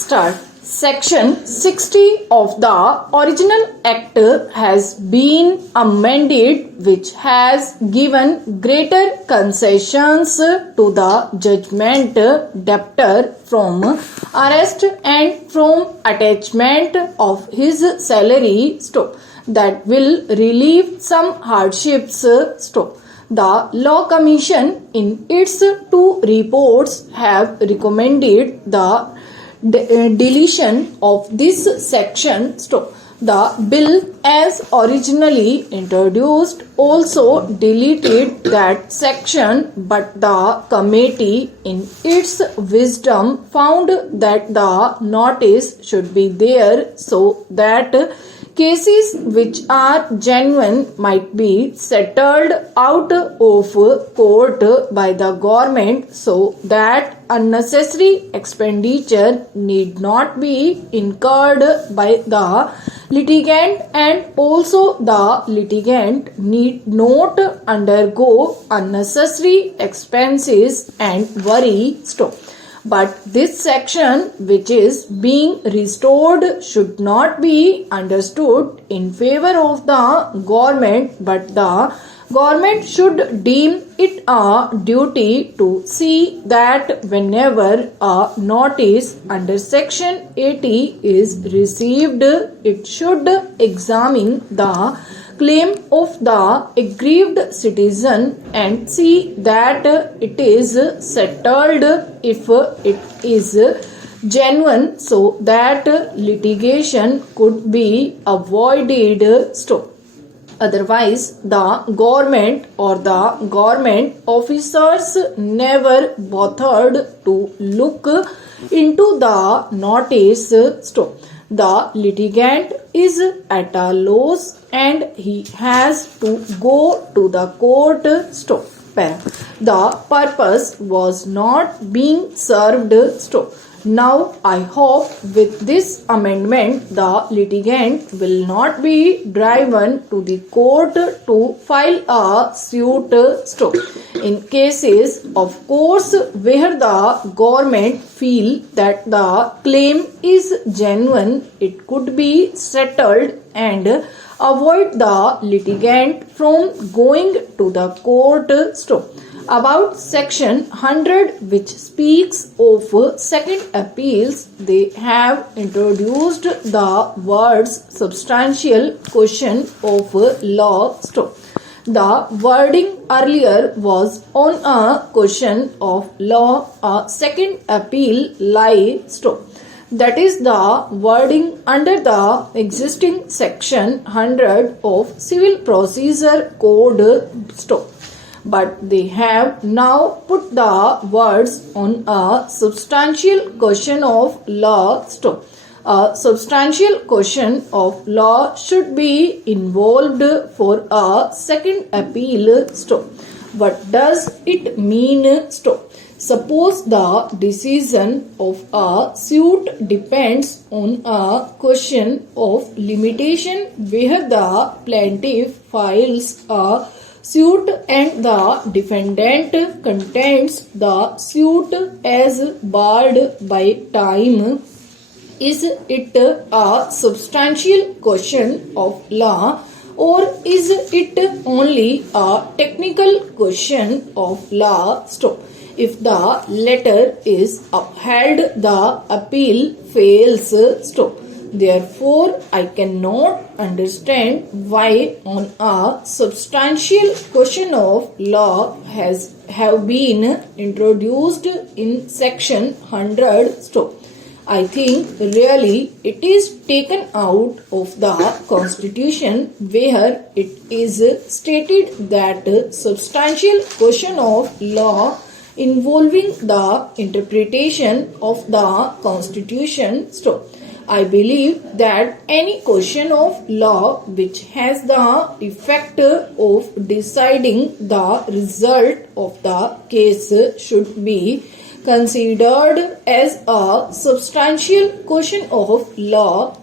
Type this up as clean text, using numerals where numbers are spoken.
Start. Section 60 of the original Act has been amended, which has given greater concessions to the judgment debtor from arrest and from attachment of his salary that will relieve some hardships. The Law Commission in its two reports have recommended the deletion of this section. The bill as originally introduced also deleted that section, but the committee in its wisdom found that the notice should be there so that cases which are genuine might be settled out of court by the government, so that unnecessary expenditure need not be incurred by the litigant, and also the litigant need not undergo unnecessary expenses and worry. But this section which is being restored should not be understood in favor of the government, but the government should deem it a duty to see that whenever a notice under section 80 is received, it should examine the claim of the aggrieved citizen and see that it is settled if it is genuine, so that litigation could be avoided. Otherwise, the government or the government officers never bothered to look into the notice. The litigant is at a loss and he has to go to the court. The purpose was not being served. Now, I hope with this amendment, the litigant will not be driven to the court to file a suit. In cases, of course, where the government feel that the claim is genuine, it could be settled and avoid the litigant from going to the court. About section 100, which speaks of second appeals, they have introduced the words substantial question of law. The wording earlier was on a question of law, a second appeal lie. That is the wording under the existing section 100 of Civil Procedure Code. But they have now put the words on a substantial question of law. A substantial question of law should be involved for a second appeal. What does it mean? Suppose the decision of a suit depends on a question of limitation where the plaintiff files a suit and the defendant contends the suit as barred by time. Is it a substantial question of law, or is it only a technical question of law? If the latter is upheld, the appeal fails. Therefore, I cannot understand why on a substantial question of law have been introduced in section 100. I think really it is taken out of the Constitution, where it is stated that substantial question of law involving the interpretation of the Constitution. I believe that any question of law which has the effect of deciding the result of the case should be considered as a substantial question of law.